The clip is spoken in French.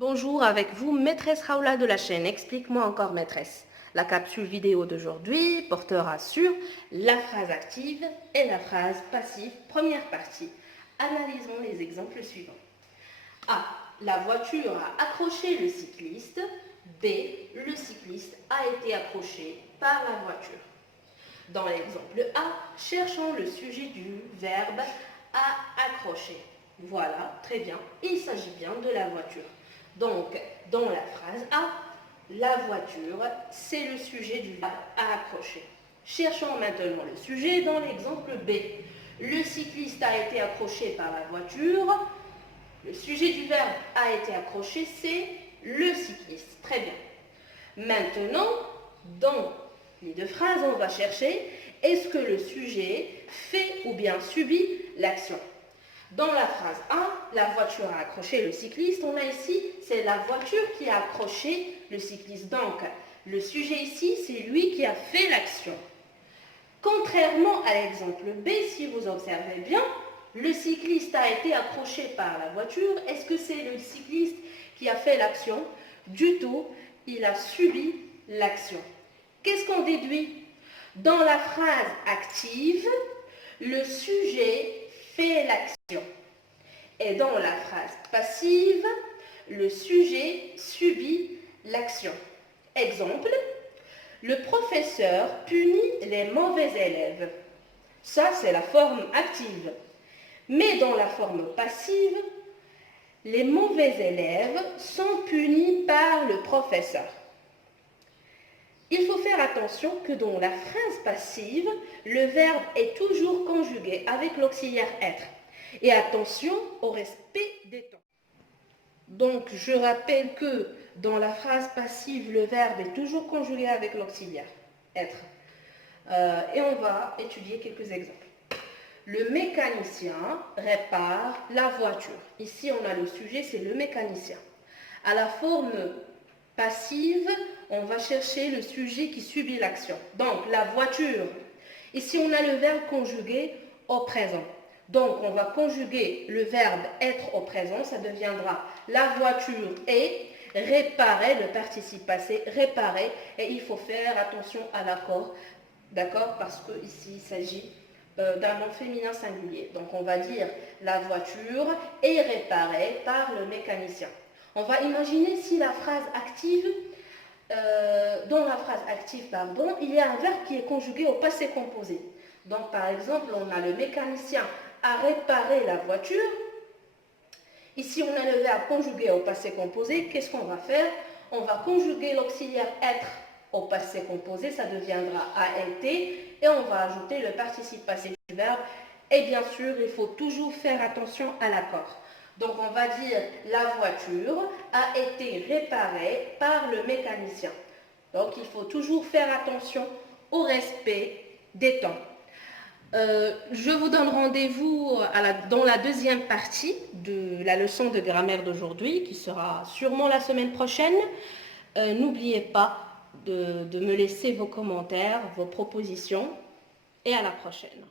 Bonjour, avec vous, maîtresse Raoula de la chaîne Explique-moi encore maîtresse. La capsule vidéo d'aujourd'hui portera sur la phrase active et la phrase passive, première partie. Analysons les exemples suivants. A. La voiture a accroché le cycliste. B. Le cycliste a été accroché par la voiture. Dans l'exemple A, cherchons le sujet du verbe à accrocher. Voilà, très bien, il s'agit bien de la voiture. Donc, dans la phrase A, la voiture, c'est le sujet du verbe à accrocher. Cherchons maintenant le sujet dans l'exemple B. Le cycliste a été accroché par la voiture. Le sujet du verbe a été accroché, c'est le cycliste. Très bien. Maintenant, dans les deux phrases, on va chercher est-ce que le sujet fait ou bien subit l'action. Dans la phrase A, la voiture a accroché le cycliste. On a ici, c'est la voiture qui a accroché le cycliste. Donc, le sujet ici, c'est lui qui a fait l'action. Contrairement à l'exemple B, si vous observez bien, le cycliste a été accroché par la voiture. Est-ce que c'est le cycliste qui a fait l'action? Du tout, il a subi l'action. Qu'est-ce qu'on déduit? Dans la phrase active, le sujet fait l'action. Et dans la phrase passive, le sujet subit l'action. Exemple, le professeur punit les mauvais élèves. Ça, c'est la forme active. Mais dans la forme passive, les mauvais élèves sont punis par le professeur. Il faut faire attention que dans la phrase passive, le verbe est toujours conjugué avec l'auxiliaire être. Et attention au respect des temps. Donc, je rappelle que dans la phrase passive, le verbe est toujours conjugué avec l'auxiliaire être. Et on va étudier quelques exemples. Le mécanicien répare la voiture. Ici, on a le sujet, c'est le mécanicien. À la forme passive, on va chercher le sujet qui subit l'action. Donc, la voiture. Ici, on a le verbe conjugué au présent. Donc, on va conjuguer le verbe être au présent. Ça deviendra la voiture est, réparer, le participe passé, réparer. Et il faut faire attention à l'accord. D'accord? Parce qu'ici, il s'agit d'un nom féminin singulier. Donc, on va dire la voiture est réparée par le mécanicien. On va imaginer si la phrase active, dans la phrase active, il y a un verbe qui est conjugué au passé composé. Donc, par exemple, on a le mécanicien a réparé la voiture. Ici, on a le verbe conjugué au passé composé. Qu'est-ce qu'on va faire? On va conjuguer l'auxiliaire être au passé composé, ça deviendra a été, et on va ajouter le participe passé du verbe. Et bien sûr, il faut toujours faire attention à l'accord. Donc, on va dire la voiture a été réparée par le mécanicien. Donc, il faut toujours faire attention au respect des temps. Je vous donne rendez-vous dans la deuxième partie de la leçon de grammaire d'aujourd'hui, qui sera sûrement la semaine prochaine. N'oubliez pas de me laisser vos commentaires, vos propositions, et à la prochaine.